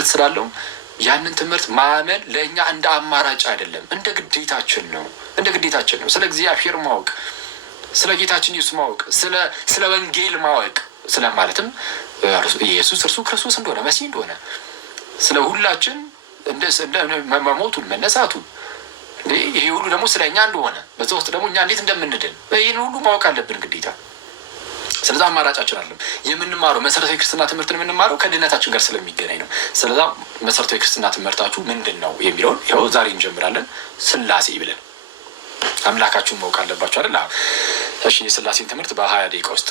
እምነት ስላለው ያንን ትምህርት ማመን ለእኛ እንደ አማራጭ አይደለም፣ እንደ ግዴታችን ነው። እንደ ግዴታችን ነው። ስለ እግዚአብሔር ማወቅ፣ ስለ ጌታችን ኢየሱስ ማወቅ፣ ስለ ወንጌል ማወቅ፣ ስለ ማለትም ኢየሱስ እርሱ ክርስቶስ እንደሆነ መሲህ እንደሆነ ስለ ሁላችን መሞቱን መነሳቱን ይሄ ሁሉ ደግሞ ስለ እኛ እንደሆነ በዛ ውስጥ ደግሞ እኛ እንዴት እንደምንድን ይህን ሁሉ ማወቅ አለብን ግዴታ። ስለዛ አማራጫችን አለም የምንማረው መሰረታዊ ክርስትና ትምህርትን የምንማረው ከድነታችን ጋር ስለሚገናኝ ነው። ስለዛ መሰረታዊ ክርስትና ትምህርታችሁ ምንድን ነው የሚለውን ይኸው ዛሬ እንጀምራለን። ስላሴ ብለን አምላካችሁን ማወቅ አለባችሁ አይደል? እሺ የስላሴን ትምህርት በ20 ደቂቃ ውስጥ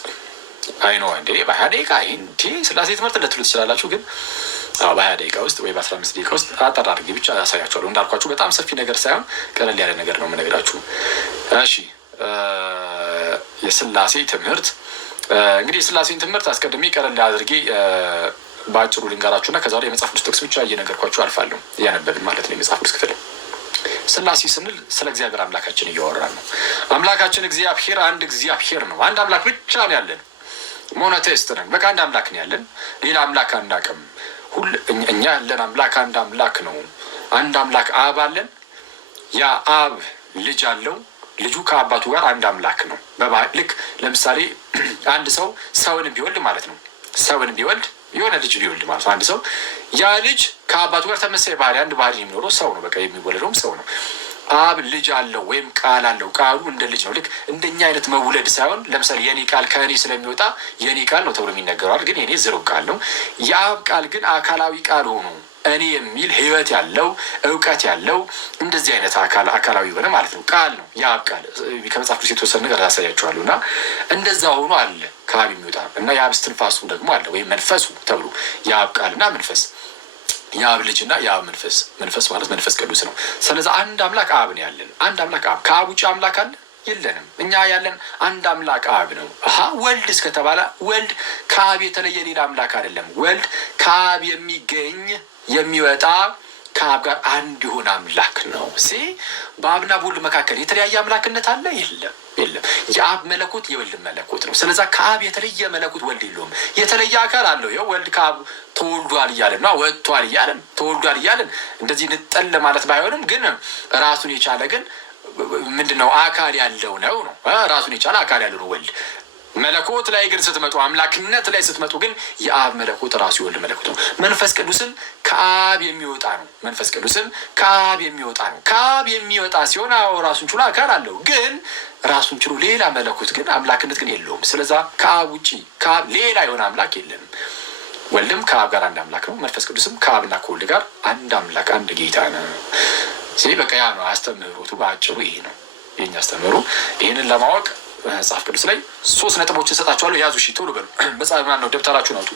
አይኖ እንዴ በ20 ደቂቃ እንዴ ስላሴ ትምህርት ልትሉ ትችላላችሁ። ግን በ20 ደቂቃ ውስጥ ወይ በ15 ደቂቃ ውስጥ አጠር አድርጌ ብቻ ያሳያችኋለሁ። እንዳልኳችሁ በጣም ሰፊ ነገር ሳይሆን ቀለል ያለ ነገር ነው የምነግራችሁ። እሺ የስላሴ ትምህርት እንግዲህ የስላሴን ትምህርት አስቀድሜ ቀለል አድርጌ በአጭሩ ልንገራችሁና ከዛ ወዲያ የመጽሐፍ ቅዱስ ጥቅስ ብቻ እየነገርኳችሁ አልፋለሁ። እያነበብን ማለት ነው የመጽሐፍ ቅዱስ ክፍል። ስላሴ ስንል ስለ እግዚአብሔር አምላካችን እያወራን ነው። አምላካችን እግዚአብሔር አንድ እግዚአብሔር ነው። አንድ አምላክ ብቻ ነው ያለን። ሞኖቴይስት ነን። በቃ አንድ አምላክ ነው ያለን። ሌላ አምላክ አናውቅም። እኛ ያለን አምላክ አንድ አምላክ ነው። አንድ አምላክ አብ አለን። ያ አብ ልጅ አለው። ልጁ ከአባቱ ጋር አንድ አምላክ ነው። ልክ ለምሳሌ አንድ ሰው ሰውን ቢወልድ ማለት ነው። ሰውን ቢወልድ የሆነ ልጅ ቢወልድ ማለት ነው። አንድ ሰው ያ ልጅ ከአባቱ ጋር ተመሳሳይ ባህሪ አንድ ባህሪ የሚኖረው ሰው ነው። በቃ የሚወለደውም ሰው ነው። አብ ልጅ አለው ወይም ቃል አለው። ቃሉ እንደ ልጅ ነው። ልክ እንደኛ አይነት መውለድ ሳይሆን ለምሳሌ የኔ ቃል ከእኔ ስለሚወጣ የኔ ቃል ነው ተብሎ የሚነገረዋል። ግን የኔ ዝሩቅ ቃል ነው። የአብ ቃል ግን አካላዊ ቃል ሆኖ እኔ የሚል ህይወት ያለው እውቀት ያለው እንደዚህ አይነት አካላዊ የሆነ ማለት ነው ቃል ነው የአብ ቃል። ከመጽሐፍ ቅዱስ የተወሰነ ነገር ያሳያችኋለሁ። እና እንደዛ ሆኖ አለ ከአብ የሚወጣ እና የአብ እስትንፋሱ ደግሞ አለ ወይም መንፈሱ ተብሎ የአብ ቃል እና መንፈስ፣ የአብ ልጅ እና የአብ መንፈስ። መንፈስ ማለት መንፈስ ቅዱስ ነው። ስለዚህ አንድ አምላክ አብ ነው ያለን። አንድ አምላክ አብ። ከአብ ውጭ አምላክ አለ የለንም። እኛ ያለን አንድ አምላክ አብ ነው። ወልድ እስከተባለ ወልድ ከአብ የተለየ ሌላ አምላክ አይደለም። ወልድ ከአብ የሚገኝ የሚወጣ ከአብ ጋር አንድ የሆነ አምላክ ነው። በአብና በወልድ መካከል የተለያየ አምላክነት አለ? የለም። የአብ መለኮት የወልድ መለኮት ነው። ስለዛ ከአብ የተለየ መለኮት ወልድ የለውም። የተለየ አካል አለው። ይኸው ወልድ ከአብ ተወልዷል እያለን ነው፣ ወጥቷል እያለን፣ ተወልዷል እያለን እንደዚህ ንጠል ማለት ባይሆንም ግን ራሱን የቻለ ግን ምንድነው አካል ያለው ነው። ራሱን የቻለ አካል ያለው ነው ወልድ። መለኮት ላይ ግን ስትመጡ፣ አምላክነት ላይ ስትመጡ ግን የአብ መለኮት ራሱ የወልድ መለኮት ነው። መንፈስ ቅዱስም ከአብ የሚወጣ ነው። መንፈስ ቅዱስም ከአብ የሚወጣ ነው። ከአብ የሚወጣ ሲሆን ራሱን ችሎ አካል አለው። ግን ራሱን ችሎ ሌላ መለኮት ግን አምላክነት ግን የለውም። ስለዛ ከአብ ውጪ ከአብ ሌላ የሆነ አምላክ የለም። ወልድም ከአብ ጋር አንድ አምላክ ነው። መንፈስ ቅዱስም ከአብና ከወልድ ጋር አንድ አምላክ አንድ ጌታ ነው። በቃ ያ ነው አስተምህሮቱ በአጭሩ ይሄ ነው የኛ አስተምህሮ። ይህንን ለማወቅ መጽሐፍ ቅዱስ ላይ 3 ነጥቦችን እሰጣችኋለሁ። ያዙ። እሺ ቶሎ በሉ። መጽሐፍ ማን ነው? ደብተራችሁን አውጡ።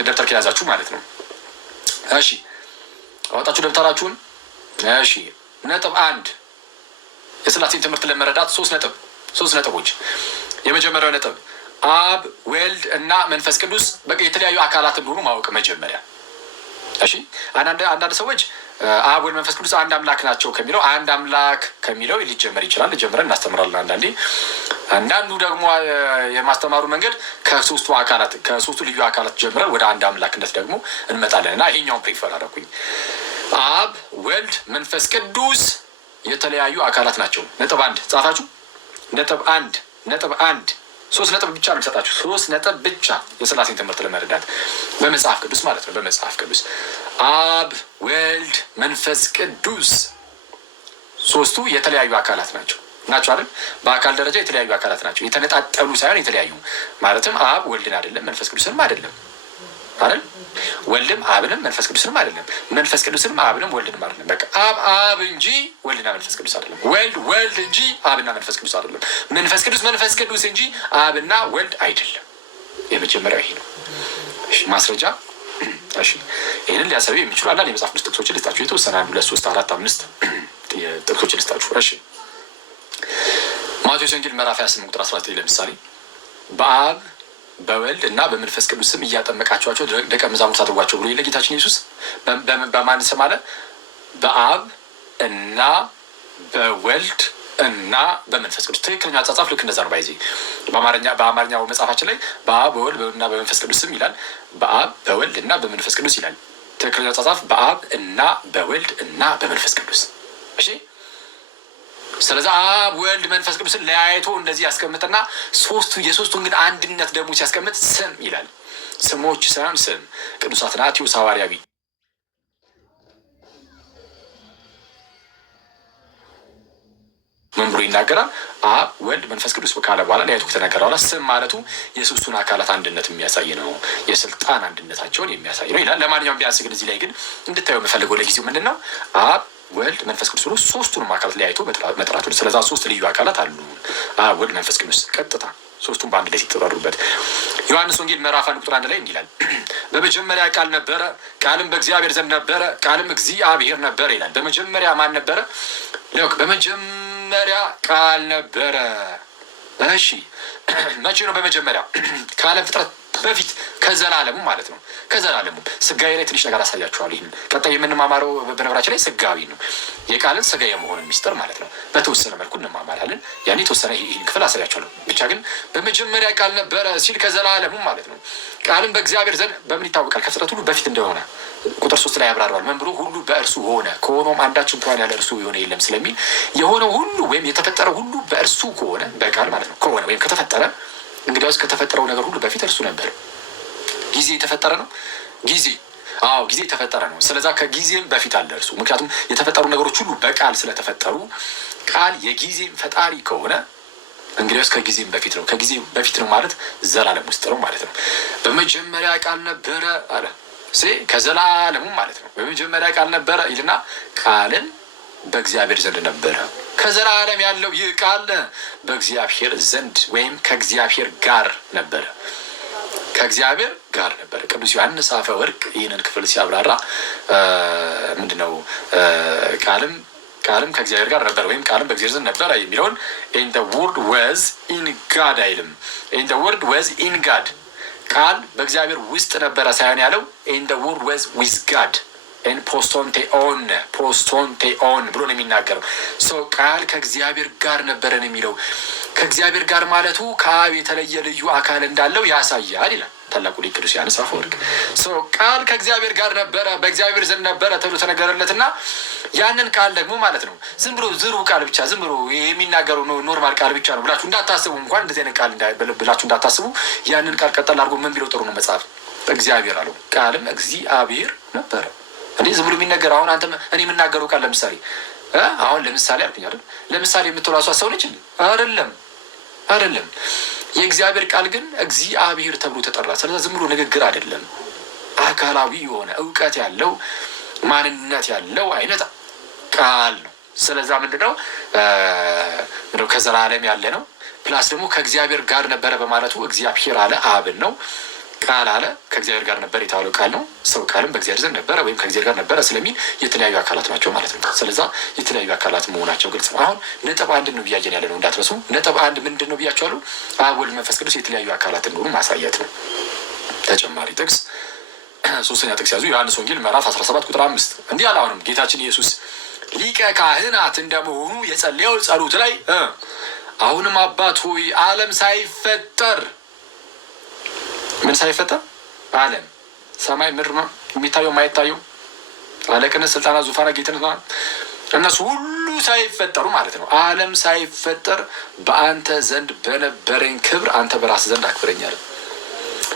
ደብተር ከያዛችሁ ማለት ነው። እሺ አወጣችሁ ደብተራችሁን። እሺ ነጥብ 1 የስላሴን ትምህርት ለመረዳት 3 ነጥቦች። የመጀመሪያው ነጥብ አብ ወልድ እና መንፈስ ቅዱስ በቃ የተለያዩ አካላት እንደሆኑ ማወቅ መጀመሪያ። እሺ አንዳንድ ሰዎች አብ ወልድ መንፈስ ቅዱስ አንድ አምላክ ናቸው ከሚለው አንድ አምላክ ከሚለው ሊጀመር ይችላል። ጀምረን እናስተምራለን። አንዳንዱ ደግሞ የማስተማሩ መንገድ ከሶስቱ ልዩ አካላት ጀምረን ወደ አንድ አምላክነት ደግሞ እንመጣለን እና ይሄኛውን ፕሪፈር አደረኩኝ። አብ ወልድ መንፈስ ቅዱስ የተለያዩ አካላት ናቸው። ነጥብ 1 ጻፋችሁ። ነጥብ 1 3 ነጥብ ብቻ ነው የምሰጣችሁ። 3 ነጥብ ብቻ የስላሴን ትምህርት ለመረዳት በመጽሐፍ ቅዱስ ማለት ነው። በመጽሐፍ ቅዱስ አብ ወልድ መንፈስ ቅዱስ ሶስቱ የተለያዩ አካላት ናቸው አይደል? በአካል ደረጃ የተለያዩ አካላት ናቸው። የተነጣጠሉ ሳይሆን የተለያዩ ማለትም አብ ወልድን አይደለም፣ መንፈስ ቅዱስንም አይደለም አይደል? ወልድም አብንም መንፈስ ቅዱስንም አይደለም፣ መንፈስ ቅዱስንም አብንም ወልድንም አይደለም። በቃ አብ እንጂ ወልድና መንፈስ ቅዱስ አይደለም። ወልድ እንጂ አብና መንፈስ ቅዱስ አይደለም። መንፈስ ቅዱስ እንጂ አብና ወልድ አይደለም። የመጀመሪያው ይሄ ነው። እሺ ማስረጃ። እሺ ይሄንን ሊያሳዩ የሚችሉ አንዳንድ የመጽሐፍ ቅዱስ ጥቅሶችን ልስጣችሁ። የተወሰነ 1 2 3 4 5 ጥቅሶችን ልስጣችሁ። እሺ ማቴዎስ ወንጌል ምዕራፍ 28 ቁጥር 19 ለምሳሌ በአብ በወልድ እና በመንፈስ ቅዱስ ስም እያጠመቃችኋቸው ደቀ መዛሙርት አድርጓቸው ብሎ ለጌታችን ኢየሱስ በማን ስም አለ? በአብ እና በወልድ እና በመንፈስ ቅዱስ። ትክክለኛ አጻጻፍ ልክ እንደዛ ነው። ባይዜ በአማርኛው መጽሐፋችን ላይ በአብ በወልድ እና በመንፈስ ቅዱስ ስም ይላል። በአብ በወልድ እና በመንፈስ ቅዱስ ይላል። ትክክለኛ አጻጻፍ በአብ እና በወልድ እና በመንፈስ ቅዱስ። እሺ ስለዚህ አብ ወልድ መንፈስ ቅዱስን ለያይቶ እንደዚህ ያስቀምጥና የሶስቱን ግን አንድነት ደግሞ ሲያስቀምጥ ስም ይላል። ስሞች ሳይሆን ስም። ቅዱስ አትናቴዎስ ሐዋርያዊ ምን ብሎ ይናገራል? አብ ወልድ መንፈስ ቅዱስ ካለ በኋላ ለያይቶ ከተናገረ በኋላ ስም ማለቱ የሶስቱን አካላት አንድነት የሚያሳይ ነው፣ የስልጣን አንድነታቸውን የሚያሳይ ነው ይላል። ለማንኛውም ቢያንስ ግን እዚህ ላይ ግን እንድታየው የምፈልገው ለጊዜው ምንድን ነው? አብ ወልድ መንፈስ ቅዱስ ብሎ ሶስቱንም አካላት ለያይቶ መጥራቱ። ስለዛ ሶስት ልዩ አካላት አሉ፣ አብ ወልድ መንፈስ ቅዱስ ቀጥታ ሶስቱም በአንድ ላይ ሲተጠሩበት። ዮሐንስ ወንጌል ምዕራፍ 1 ቁጥር 1 ላይ እንዲህ ይላል፣ በመጀመሪያ ቃል ነበረ፣ ቃልም በእግዚአብሔር ዘንድ ነበረ፣ ቃልም እግዚአብሔር ነበረ ይላል። በመጀመሪያ ማን ነበረ? በመጀመሪያ ቃል ነበረ። እሺ መቼ ነው በመጀመሪያ? ከዓለም ፍጥረት በፊት ከዘላለሙ ማለት ነው። ከዘላለሙ ስጋዊ ላይ ትንሽ ነገር አሳያችኋለሁ። ይህን ቀጣይ የምንማማረው በነገራችን ላይ ስጋዊ ነው፣ የቃልን ስጋ የመሆንን ሚስጥር ማለት ነው። በተወሰነ መልኩ እንማማራለን። ያኔ የተወሰነ ይህን ክፍል አሳያችኋለሁ። ብቻ ግን በመጀመሪያ ቃል ነበረ ሲል ከዘላለሙ ማለት ነው። ቃልም በእግዚአብሔር ዘንድ በምን ይታወቃል? ከፍጥረት ሁሉ በፊት እንደሆነ ቁጥር 3 ላይ ያብራራዋል። ምን ብሎ? ሁሉ በእርሱ ሆነ፣ ከሆነውም አንዳች እንኳን ያለ እርሱ የሆነ የለም ስለሚል የሆነው ሁሉ ወይም የተፈጠረ ሁሉ በእርሱ ከሆነ በቃል ማለት ነው ከሆነ ወይም ከተፈጠረ፣ እንግዲያውስ ከተፈጠረው ነገር ሁሉ በፊት እርሱ ነበር። ጊዜ የተፈጠረ ነው። ጊዜ የተፈጠረ ነው። ስለዛ ከጊዜም በፊት አለ እርሱ። ምክንያቱም የተፈጠሩ ነገሮች ሁሉ በቃል ስለተፈጠሩ ቃል የጊዜም ፈጣሪ ከሆነ እንግዲያውስ ከጊዜም በፊት ነው። ከጊዜ በፊት ነው ማለት ዘላለም ውስጥ ነው ማለት ነው። በመጀመሪያ ቃል ነበረ አለ ከዘላለሙ ማለት ነው። በመጀመሪያ ቃል ነበረ ይልና ቃልን በእግዚአብሔር ዘንድ ነበረ። ከዘላለም ያለው ይህ ቃል በእግዚአብሔር ዘንድ ወይም ከእግዚአብሔር ጋር ነበረ። ከእግዚአብሔር ጋር ነበረ። ቅዱስ ዮሐንስ አፈወርቅ ይህንን ክፍል ሲያብራራ ምንድነው ቃልም ከእግዚአብሔር ጋር ነበረ ወይም ቃልም በእግዚአብሔር ዘንድ ነበረ የሚለውን in the word was in God አይልም። in the word was in God ቃል በእግዚአብሔር ውስጥ ነበረ ሳይሆን ያለው in the word was with God in ፖስቶንቴኦን ብሎ ነው የሚናገረው። ቃል ከእግዚአብሔር ጋር ነበረን የሚለው ከእግዚአብሔር ጋር ማለቱ ከአብ የተለየ ልዩ አካል እንዳለው ያሳያል ይላል ታላቁ ሊቅ ቅዱስ ዮሐንስ አፈወርቅ። ቃል ከእግዚአብሔር ጋር ነበረ፣ በእግዚአብሔር ዘንድ ነበረ ተብሎ ተነገረለትና ያንን ቃል ደግሞ ማለት ነው ዝም ብሎ ዝሩ ቃል ብቻ ዝም ብሎ የሚናገረው ኖርማል ቃል ብቻ ነው ብላችሁ እንዳታስቡ፣ እንኳን እንደዚህ አይነት ቃል ብላችሁ እንዳታስቡ። ያንን ቃል ቀጠል አድርጎ ምን ቢለው ጥሩ ነው መጽሐፍ? እግዚአብሔር አለው። ቃልም እግዚአብሔር ነበረ። እንዴ ዝም ብሎ የሚነገር አሁን አንተ እኔ የምናገረው ቃል ለምሳሌ ለምሳሌ አልኩኝ አይደል? ለምሳሌ የምትውላሷ ሰው ነች አይደለም። የእግዚአብሔር ቃል ግን እግዚአብሔር ተብሎ ተጠራ። ስለዚህ ዝም ብሎ ንግግር አይደለም፣ አካላዊ የሆነ እውቀት ያለው ማንነት ያለው አይነት ቃል ነው። ስለዛ ምንድነው ከዘላለም ያለ ነው። ፕላስ ደግሞ ከእግዚአብሔር ጋር ነበረ በማለቱ እግዚአብሔር አለ አብን ነው። ቃል አለ ከእግዚአብሔር ጋር ነበር የተባለው ቃል ነው። ሰው ቃልም በእግዚአብሔር ዘንድ ነበረ ወይም ከእግዚአብሔር ጋር ነበረ ስለሚል የተለያዩ አካላት ናቸው ማለት ነው። ስለዛ የተለያዩ አካላት መሆናቸው ግልጽ ነው። አሁን ነጥብ 1 ነው ብያየን ያለ ነው እንዳትረሱ። ነጥብ 1 ምንድን ነው ብያቸዋለሁ? አብ ወልድ መንፈስ ቅዱስ የተለያዩ አካላት እንደሆኑ ማሳየት ነው። ተጨማሪ ጥቅስ 3ኛ ጥቅስ ያዙ። ዮሐንስ ወንጌል ምዕራፍ 17 ቁጥር 5 እንዲህ አለ። አሁንም ጌታችን ኢየሱስ ሊቀ ካህናት እንደመሆኑ የጸለየው ጸሎት ላይ አሁንም አባት ሆይ ዓለም ሳይፈጠር ምን ሳይፈጠር? ዓለም ሰማይ ምድር የሚታየው የማይታየው አለቅነት፣ ስልጣናት፣ ዙፋናት፣ ጌትነት እነሱ ሁሉ ሳይፈጠሩ ማለት ነው። ዓለም ሳይፈጠር በአንተ ዘንድ በነበረኝ ክብር አንተ በራስ ዘንድ አክብረኛል።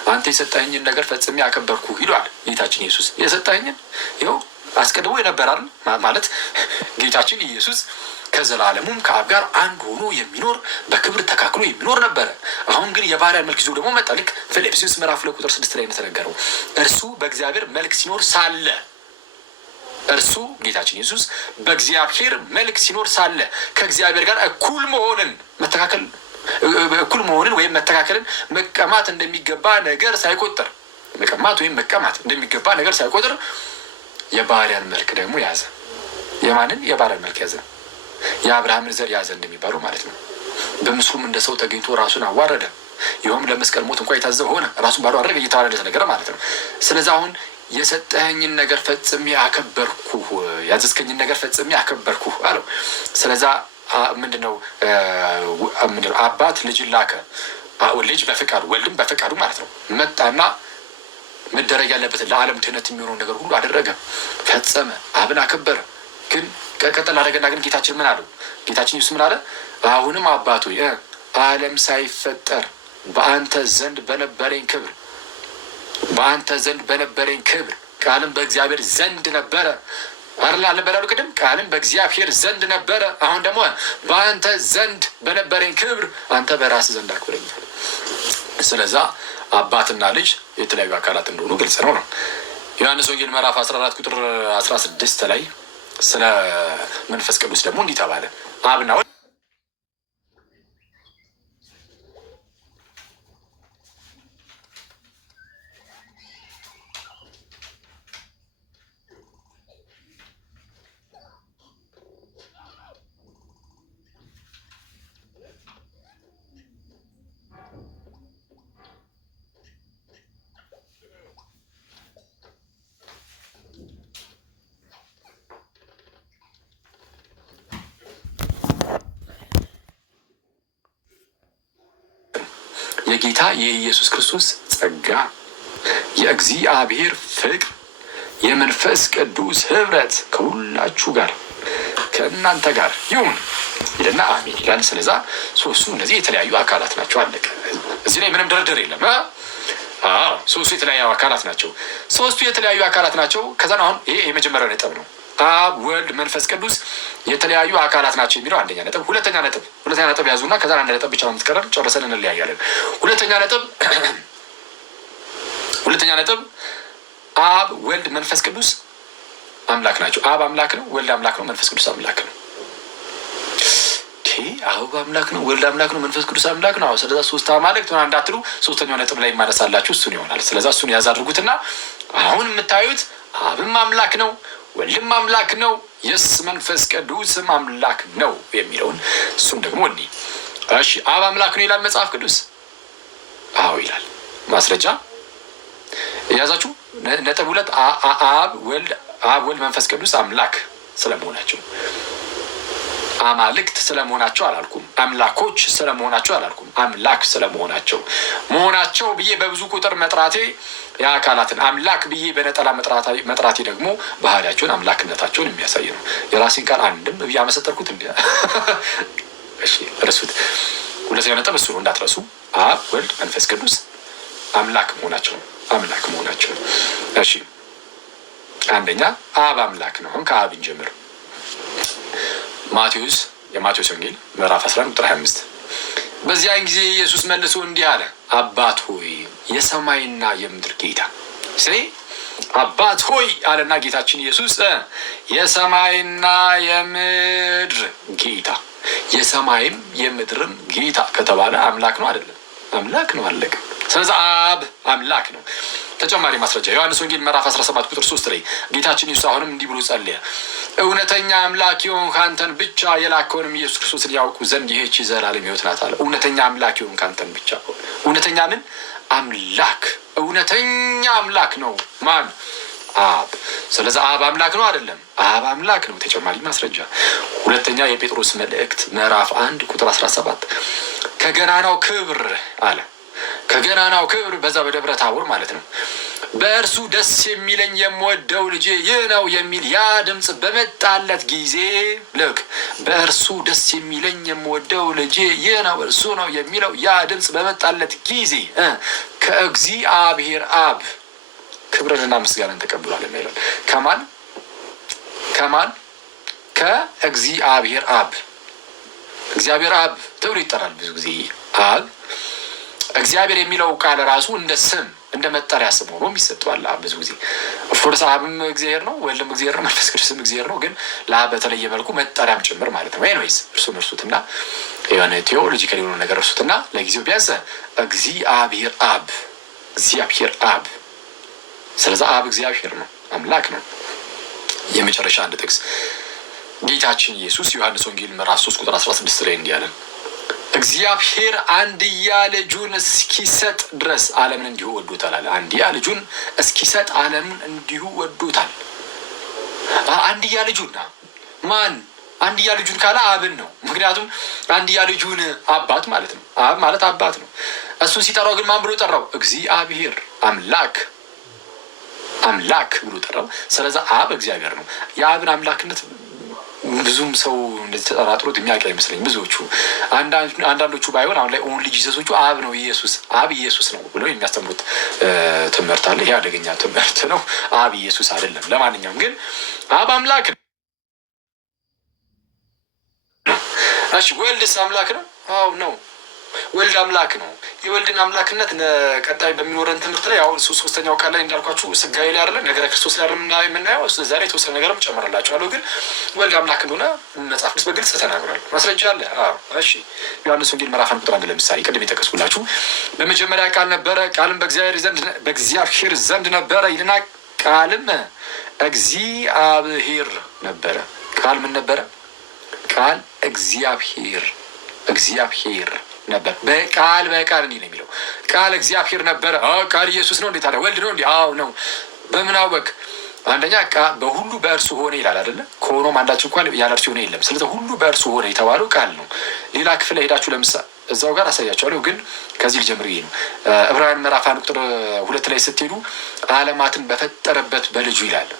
አንተ የሰጠኸኝን ነገር ፈጽሜ አከበርኩ ይሏል ጌታችን ኢየሱስ። የሰጠኸኝን ይኸው አስቀድሞ የነበራል ማለት ጌታችን ኢየሱስ ከዘላለሙም ከአብ ጋር አንድ ሆኖ የሚኖር በክብር ተካክሎ የሚኖር ነበረ። አሁን ግን የባሪያን መልክ ይዞ ደግሞ መጣ። ልክ ፊልጵስዩስ ምዕራፍ 2 ቁጥር 6 ላይ እንደተነገረው እርሱ በእግዚአብሔር መልክ ሲኖር ሳለ እርሱ ጌታችን ኢየሱስ በእግዚአብሔር መልክ ሲኖር ሳለ ከእግዚአብሔር ጋር እኩል መሆንን ወይም መተካከልን መቀማት እንደሚገባ ነገር ሳይቆጥር የባሪያን መልክ ደግሞ ያዘ። የማንን? የባሪያን መልክ ያዘ። የአብርሃምን ዘር ያዘ እንደሚባለው ማለት ነው። በምስሉም እንደ ሰው ተገኝቶ ራሱን አዋረደ፣ ይኸውም ለመስቀል ሞት እንኳ የታዘዘ ሆነ። ራሱን ባዶ አደረገ እየተባለ እንደተነገረ ማለት ነው። ስለዚህ አሁን የሰጠኸኝን ነገር ፈጽሜ አከበርኩህ፣ ያዘዝከኝን ነገር ፈጽሜ አከበርኩህ አለው። ስለዛ ምንድነው አባት ልጅን ላከ። ልጅ በፈቃዱ ወልድም በፈቃዱ ማለት ነው መጣና መደረግ ያለበትን ለዓለም ድህነት የሚሆነውን ነገር ሁሉ አደረገ፣ ፈጸመ፣ አብን አከበረ። ግን ቀጠል አደረገና ግን ጌታችን ምን አለው? ጌታችን ኢየሱስ ምን አለ? አሁንም አባት ሆይ ዓለም ሳይፈጠር በአንተ ዘንድ በነበረኝ ክብር ቃልም በእግዚአብሔር ዘንድ ነበረ አልነበረ ያሉ ቅድም ቃልም በእግዚአብሔር ዘንድ ነበረ። አሁን ደግሞ በአንተ ዘንድ በነበረኝ ክብር አንተ በራስ ዘንድ አክብረኛል። ስለዛ አባትና ልጅ የተለያዩ አካላት እንደሆኑ ግልጽ ነው። ዮሐንስ ወንጌል ምዕራፍ 14 ቁጥር 16 ላይ ስለ መንፈስ ቅዱስ ደግሞ እንዲህ ተባለ። አብና የጌታ የኢየሱስ ክርስቶስ ጸጋ የእግዚአብሔር ፍቅር የመንፈስ ቅዱስ ህብረት ከሁላችሁ ጋር ከእናንተ ጋር ይሁን ይልና አሜን ይላል። ስለዛ ሶስቱ እነዚህ የተለያዩ አካላት ናቸው። አለቀ። እዚህ ላይ ምንም ድርድር የለም። ሶስቱ የተለያዩ አካላት ናቸው። ሶስቱ የተለያዩ አካላት ናቸው። ከዛ አሁን ይሄ የመጀመሪያው ነጥብ ነው። አብ ወልድ መንፈስ ቅዱስ የተለያዩ አካላት ናቸው የሚለው አንደኛ ነጥብ። ሁለተኛ ነጥብ ያዙና ከዛ አንድ ነጥብ ብቻ ነው የምትቀረን፣ ጨርሰን እንለያያለን። ሁለተኛ ነጥብ አብ ወልድ መንፈስ ቅዱስ አምላክ ናቸው። አብ አምላክ ነው፣ ወልድ አምላክ ነው፣ መንፈስ ቅዱስ አምላክ ነው። አብ አምላክ ነው፣ ወልድ አምላክ ነው፣ መንፈስ ቅዱስ አምላክ ነው። ስለዛ ሶስት አማልክት ሆና እንዳትሉ ሶስተኛው ነጥብ ላይ ይማነሳላችሁ፣ እሱን ይሆናል። ስለዛ እሱን ያዝ አድርጉትና አሁን የምታዩት አብም አምላክ ነው፣ ወልድም አምላክ ነው፣ የስ መንፈስ ቅዱስም አምላክ ነው የሚለውን እሱን ደግሞ እሺ አብ አምላክ ነው ይላል መጽሐፍ ቅዱስ? አዎ ይላል። ማስረጃ የያዛችሁ ነጥብ 2 አብ ወልድ መንፈስ ቅዱስ አምላክ ስለመሆናቸው፣ አማልክት ስለመሆናቸው አላልኩም። አምላኮች ስለመሆናቸው አላልኩም። አምላክ ስለመሆናቸው ብዬ በብዙ ቁጥር መጥራቴ የአካላትን አምላክ ብዬ በነጠላ መጥራቴ ደግሞ ባህሪያቸውን አምላክነታቸውን የሚያሳይ ነው። የራሴን ቃል አንድም ብዬ አመሰጠርኩት እንዲ እሺ እርሱት። ሁለተኛው ነጥብ እሱ ነው፣ እንዳትረሱ። አብ ወልድ መንፈስ ቅዱስ አምላክ መሆናቸው። እሺ አንደኛ አብ አምላክ ነው። አሁን ከአብ እንጀምር። የማቴዎስ ወንጌል ምዕራፍ 11 ቁጥር 25 በዚያን ጊዜ ኢየሱስ መልሶ እንዲህ አለ፣ አባት ሆይ የሰማይና የምድር ጌታ። አባት ሆይ አለና ጌታችን ኢየሱስ የሰማይና የምድር ጌታ። የሰማይም የምድርም ጌታ ከተባለ አምላክ ነው አይደለም? አምላክ ነው፣ አለቀ። ስለዚህ አብ አምላክ ነው። ተጨማሪ ማስረጃ ዮሐንስ ወንጌል ምዕራፍ 17 ቁጥር 3 ላይ ጌታችን ኢየሱስ አሁንም እንዲህ ብሎ ጸለየ፣ እውነተኛ አምላክ የሆንክ አንተን ብቻ የላከውንም ኢየሱስ ክርስቶስን ያውቁ ዘንድ ይህች ዘላለም ሕይወት ናት አለ። እውነተኛ አምላክ የሆንክ አንተን ብቻ። እውነተኛ ምን አምላክ? እውነተኛ አምላክ ነው ማን? አብ። ስለዚህ አብ አምላክ ነው አይደለም? አብ አምላክ ነው። ተጨማሪ ማስረጃ ሁለተኛ የጴጥሮስ መልእክት ምዕራፍ 1 ቁጥር 17 ከገናናው ክብር አለ። ከገናናው ክብር በዛ በደብረ ታቦር ማለት ነው። በእርሱ ደስ የሚለኝ የምወደው ልጄ ይህ ነው የሚል ያ ድምፅ በመጣለት ጊዜ ልክ በእርሱ ደስ የሚለኝ የምወደው ልጄ ይህ ነው እርሱ ነው የሚለው ያ ድምፅ በመጣለት ጊዜ ከእግዚአብሔር አብ ክብርንና ምስጋናን ተቀብሏል የሚለው ከማን? ከእግዚአብሔር አብ። እግዚአብሔር አብ ተብሎ ይጠራል ብዙ ጊዜ አብ። እግዚአብሔር የሚለው ቃል ራሱ እንደ ስም እንደ መጠሪያ ስም ሆኖ ይሰጠዋል። ብዙ ጊዜ ኦፍኮርስ አብም እግዚአብሔር ነው፣ ወልድም እግዚአብሔር ነው፣ መንፈስ ቅዱስም እግዚአብሔር ነው። ግን ለአብ በተለየ መልኩ መጠሪያም ጭምር ማለት ነው። ኤኒዌይስ እርሱን እርሱትና የሆነ ቴዎሎጂካል የሆነ ነገር እርሱትና ለጊዜው ቢያንስ እግዚአብሔር አብ። ስለዚህ አብ እግዚአብሔር ነው፣ አምላክ ነው። የመጨረሻ አንድ ጥቅስ ጌታችን ኢየሱስ ዮሐንስ ወንጌል ምዕራፍ 3 ቁጥር 16 ላይ እንዲህ አለ፣ እግዚአብሔር አንድያ ልጁን እስኪሰጥ ድረስ ዓለምን እንዲሁ ወዶታል አለ። አንድያ ልጁን እስኪሰጥ ዓለምን እንዲሁ ወዶታል። አንድያ ልጁን ማን? አንድያ ልጁን ካለ አብን ነው። ምክንያቱም አንድያ ልጁን አባት ማለት ነው። አብ ማለት አባት ነው። እሱን ሲጠራው ግን ማን ብሎ ጠራው? እግዚአብሔር አምላክ አምላክ ብሎ ጠራው። ስለዛ አብ እግዚአብሔር ነው። የአብን አምላክነት ብዙም ሰው እንደዚህ ተጠራጥሮት የሚያውቅ አይመስለኝ። ብዙዎቹ አንዳንዶቹ ባይሆን አሁን ላይ ኦንሊ ጂሰሶቹ አብ ነው አብ ኢየሱስ ነው ብለው የሚያስተምሩት ትምህርት አለ። ይሄ አደገኛ ትምህርት ነው። አብ ኢየሱስ አይደለም። ለማንኛውም ግን አብ አምላክ ነው። እሺ ወልድስ አምላክ ነው? አዎ ነው። ወልድ አምላክ ነው። የወልድን አምላክነት ቀጣይ በሚኖረን ትምህርት ላይ አሁን ሶስተኛው ቃል ላይ እንዳልኳችሁ ስጋዊ ላይ አይደለም ነገረ ክርስቶስ ላይ የምናየው ዛሬ የተወሰነ ነገርም ጨምርላችኋለሁ። ግን ወልድ አምላክ እንደሆነ መጽሐፍ ቅዱስ በግልጽ ተናግሯል። ማስረጃ አለ። እሺ ዮሐንስ ወንጌል ምዕራፍ 1 ቁጥር 1 ለምሳሌ ቅድም የጠቀስኩላችሁ በመጀመሪያ ቃል ነበረ፣ ቃልም በእግዚአብሔር ዘንድ ነበረ ይልና ቃልም እግዚአብሔር ነበረ። ቃል ምን ነበረ? ቃል እግዚአብሔር ነበር። በቃል እንዲህ ነው የሚለው ቃል እግዚአብሔር ነበረ። ቃል ኢየሱስ ነው እንዴ ታዲያ? ወልድ ነው እንዴ? አዎ ነው። በምን አወቅ? አንደኛ በሁሉ በእርሱ ሆነ ይላል አይደለ? ከሆኖም አንዳችን እንኳን ያለ እርሱ ሆነ የለም። ስለዚህ ሁሉ በእርሱ ሆነ የተባለው ቃል ነው። ሌላ ክፍል ሄዳችሁ ለምሳሌ እዛው ጋር አሳያችኋለሁ፣ ግን ከዚህ ልጀምር ነው። ዕብራውያን ምዕራፍ 1 ቁጥር 2 ላይ ስትሄዱ ዓለማትን በፈጠረበት በልጁ ይላል።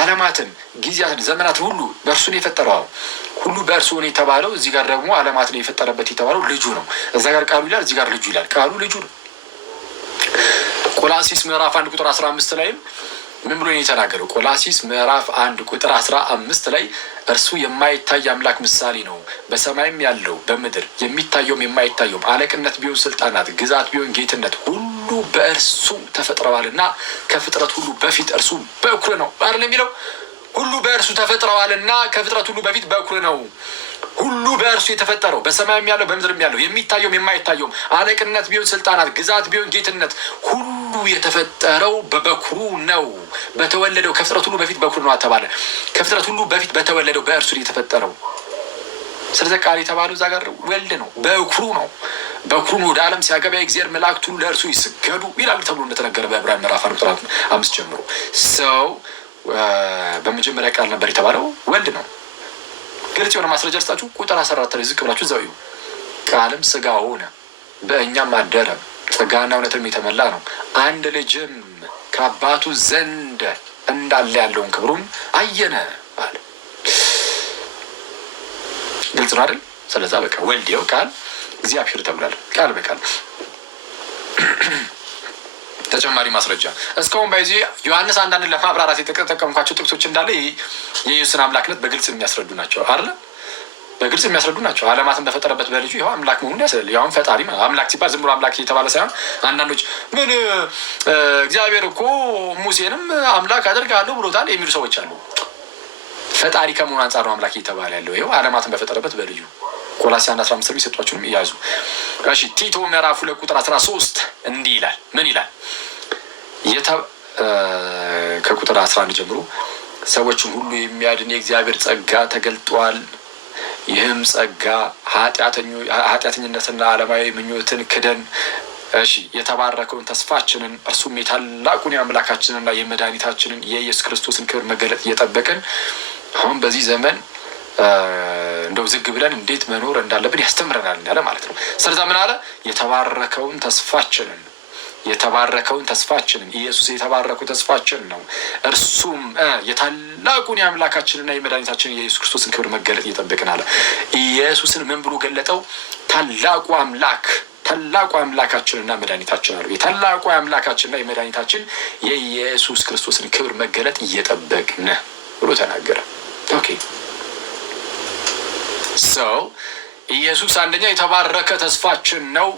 ዓለማትን፣ ጊዜያትን፣ ዘመናትን ሁሉ በእርሱ ነው የፈጠረው። ሁሉ በእርሱ ሆነ የተባለው እዚህ ጋር ደግሞ ዓለማትን የፈጠረበት የተባለው ልጁ ነው። እዛ ጋር ቃሉ ይላል፣ እዚህ ጋር ልጁ ይላል። ቃሉ ልጁ ነው። ቆላሲስ ምዕራፍ 1 ቁጥር 15 ላይም ምን ብሎ ነው የተናገረው? ቆላሲስ ምዕራፍ 1 ቁጥር 15 ላይ እርሱ የማይታይ አምላክ ምሳሌ ነው፣ በሰማይም ያለው በምድር የሚታየውም የማይታየውም አለቅነት ቢሆን ስልጣናት፣ ግዛት ቢሆን ጌትነት ሁሉ በእርሱ ተፈጥረዋልና ከፍጥረት ሁሉ በፊት እርሱ በኩር ነው አይደል የሚለው? ሁሉ በእርሱ ተፈጥረዋልና ከፍጥረት ሁሉ በፊት በኩር ነው። ሁሉ በእርሱ የተፈጠረው በሰማይም ያለው በምድርም ያለው የሚታየውም የማይታየውም አለቅነት ቢሆን ስልጣናት፣ ግዛት ቢሆን ጌትነት ሁሉ የተፈጠረው በበኩሩ ነው። በተወለደው ከፍጥረት ሁሉ በፊት በኩር ነው ተባለ። ከፍጥረት ሁሉ በፊት በተወለደው በእርሱ የተፈጠረው። ስለዚህ ቃል የተባለው እዛ ጋር ወልድ ነው፣ በኩሩ ነው። በኩሩን ወደ ዓለም ሲያገባ የእግዚአብሔር መላእክት ሁሉ ለእርሱ ይስገዱ ይላል ተብሎ እንደተነገረ በዕብራውያን ምዕራፍ 1 ቁጥር 5 ጀምሮ ሰው በመጀመሪያ ቃል ነበር የተባለው ወልድ ነው። ግልጽ የሆነ ማስረጃ ልስጣችሁ። ቁጥር 14 ላይ ዝቅ ብላችሁ እዛው ቃልም ስጋ ሆነ በእኛም አደረ፣ ጸጋና እውነትም የተመላ ነው፣ አንድ ልጅም ከአባቱ ዘንድ እንዳለ ያለውን ክብሩን አየነ አለ። ግልጽ ነው አይደል? ስለዛ በቃ ወልድ ይኸው ቃል እግዚአብሔር ተብሏል። ቃል በቃል ተጨማሪ ማስረጃ እስካሁን በዚህ ዮሐንስ አንዳንድ ለማብራራት የተጠቀምኳቸው ጥቅሶች እንዳለ የኢየሱስን አምላክነት በግልጽ የሚያስረዱ ናቸው አይደል? በግልጽ የሚያስረዱ ናቸው። ዓለማትን በፈጠረበት በልጁ ይኸው አምላክ መሆኑን ያስረዳል። ያው ፈጣሪ አምላክ ሲባል ዝም ብሎ አምላክ እየተባለ ሳይሆን አንዳንዶች ምን እግዚአብሔር እኮ ሙሴንም አምላክ አደርጋለሁ ብሎታል የሚሉ ሰዎች አሉ። ፈጣሪ ከመሆኑ አንጻር ነው አምላክ እየተባለ ያለው። ይኸው ዓለማትን በፈጠረበት በልጁ ቆላስይስ 1:15 የሚሰጧቸውንም እያዙ። እሺ ቲቶ ምዕራፍ 2 ቁጥር 13 እንዲህ ይላል። ምን ይላል? ከቁጥር 11 ጀምሮ ሰዎችን ሁሉ የሚያድን የእግዚአብሔር ጸጋ ተገልጧል። ይህም ጸጋ ኃጢአተኝነትና ዓለማዊ ምኞትን ክደን የተባረከውን ተስፋችንን እርሱም የታላቁን የአምላካችንና የመድኃኒታችንን የኢየሱስ ክርስቶስን ክብር መገለጥ እየጠበቅን አሁን በዚህ ዘመን እንደው ዝግ ብለን እንዴት መኖር እንዳለብን ያስተምረናል እንዳለ ማለት ነው። ስለዛ ምን አለ? የተባረከውን ተስፋችንን ኢየሱስ የተባረከው ተስፋችን ነው። እርሱም የታላቁን የአምላካችንና የመድኃኒታችንን የኢየሱስ ክርስቶስን ክብር መገለጥ እየጠበቅን አለ። ኢየሱስን ምን ብሎ ገለጠው? ታላቁ አምላካችንና መድኃኒታችን አለ። የታላቁ አምላካችንና የመድኃኒታችን የኢየሱስ ክርስቶስን ክብር መገለጥ እየጠበቅን ብሎ ተናገረ። ኦኬ ሰው ኢየሱስ አንደኛ የተባረከ ተስፋችን ነው።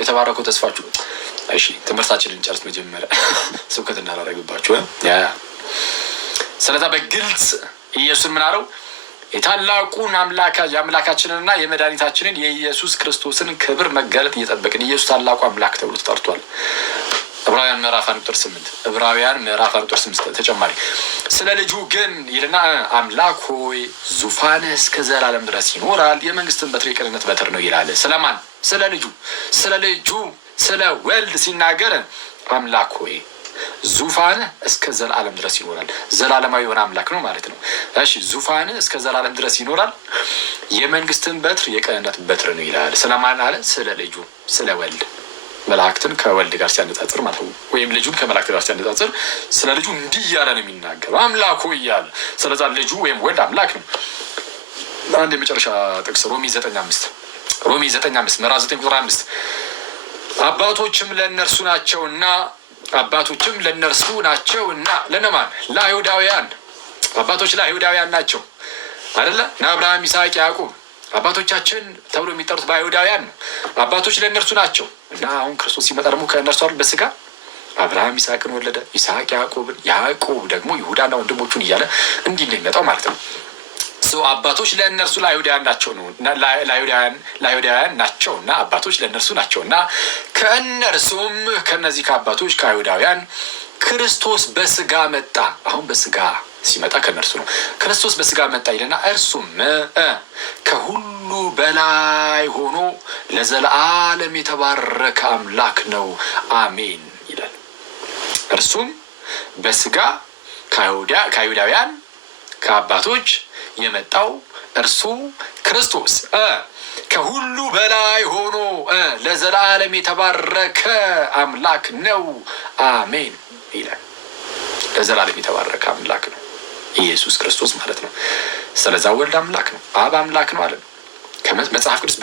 የተባረከው ተስፋችሁ እሺ፣ ትምህርታችንን ጨርስ መጀመሪያ ስብከት እንዳላረግባችሁ ስለዛ በግልጽ ኢየሱስን ምን አለው? የታላቁን የአምላካችንንና የመድኃኒታችንን የኢየሱስ ክርስቶስን ክብር መገለጥ እየጠበቅን ኢየሱስ ታላቁ አምላክ ተብሎ ተጠርቷል። ዕብራውያን ምዕራፍ 1 ቁጥር 8 ተጨማሪ ስለ ልጁ ግን ይልና አምላክ ሆይ ዙፋንህ እስከ ዘላለም ድረስ ይኖራል፣ የመንግስትን በትር የቅንነት በትር ነው ይላል። ስለማን? ስለ ልጁ ስለ ወልድ ሲናገር አምላክ ሆይ ዙፋንህ እስከ ዘላለም ድረስ ይኖራል። ዘላለማዊ የሆነ አምላክ ነው ማለት ነው። እሺ ዙፋንህ እስከ ዘላለም ድረስ ይኖራል፣ የመንግስትን በትር የቅንነት በትር ነው ይላል። ስለማን አለ? ስለ ልጁ ስለ ወልድ። መላእክትን ከወልድ ጋር ሲያነጻጽር ማለት ነው። ወይም ልጁን ከመላእክት ጋር ሲያነጻጽር ስለ ልጁ እንዲህ እያለ ነው የሚናገረው፣ አምላኩ እያለ። ስለዛ ልጁ ወይም ወልድ አምላክ ነው። አንድ የመጨረሻ ጥቅስ ሮሜ 9:5 ሮሜ 9:5 ምዕራፍ 9 ቁጥር 5 አባቶችም ለእነርሱ ናቸውና ለነማን? ለአይሁዳውያን። አባቶች ለአይሁዳውያን ናቸው አይደለ? ለአብርሃም፣ ይስሐቅ፣ ያዕቆብ አባቶቻችን ተብሎ የሚጠሩት በአይሁዳውያን ነው። አባቶች ለእነርሱ ናቸው እና አሁን ክርስቶስ ሲመጣ ደግሞ ከእነርሱ አይደል በስጋ አብርሃም ይስሐቅን ወለደ፣ ይስሐቅ ያዕቆብን፣ ያዕቆብ ደግሞ ይሁዳና ወንድሞቹን እያለ እንዲህ እንደሚመጣው ማለት ነው። አባቶች ለእነርሱ ለአይሁዳውያን ናቸው ነው ለአይሁዳውያን ናቸው እና አባቶች ለእነርሱ ናቸው እና ከእነርሱም ከእነዚህ ከአባቶች ከአይሁዳውያን ክርስቶስ በስጋ መጣ። አሁን በስጋ ሲመጣ ከእነርሱ ነው። ክርስቶስ በስጋ መጣ ይልና እርሱም ከሁሉ በላይ ሆኖ ለዘለዓለም የተባረከ አምላክ ነው፣ አሜን ይላል። እርሱም በስጋ ከአይሁዳውያን ከአባቶች የመጣው እርሱ ክርስቶስ ከሁሉ በላይ ሆኖ ለዘላለም የተባረከ አምላክ ነው፣ አሜን ይላል። ለዘላለም የተባረከ አምላክ ነው ኢየሱስ ክርስቶስ ማለት ነው። ስለዛ ወልድ አምላክ ነው፣ አብ አምላክ ነው አለ መጽሐፍ ቅዱስ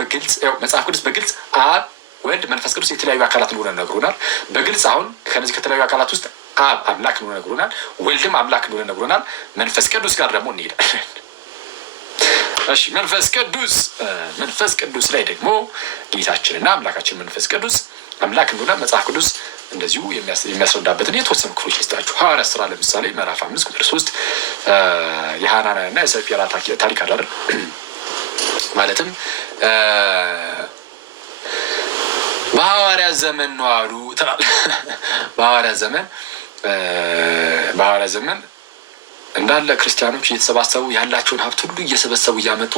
በግልጽ አብ፣ ወልድ፣ መንፈስ ቅዱስ የተለያዩ አካላት እንደሆነ ነግሮናል። በግልጽ አሁን ከነዚህ ከተለያዩ አካላት ውስጥ አብ አምላክ እንደሆነ ነግሮናል። ወልድም አምላክ እንደሆነ ነግሮናል። መንፈስ ቅዱስ ጋር ደግሞ እንሄዳለን። እሺ መንፈስ ቅዱስ ላይ ደግሞ ጌታችንና አምላካችን መንፈስ ቅዱስ አምላክ እንደሆነ መጽሐፍ ቅዱስ እንደዚሁ የሚያስረዳበትን የተወሰኑ ክፍሎች ልስጣችሁ። ሐዋርያት ሥራ ለምሳሌ ምዕራፍ 5 ቁጥር 3 የሐናንያና የሰጲራ ታሪክ አለ። ማለትም በሐዋርያት ዘመን ነው አሉ ትላለህ። በሐዋርያት ዘመን እንዳለ ክርስቲያኖች እየተሰባሰቡ ያላቸውን ሀብት ሁሉ እየሰበሰቡ እያመጡ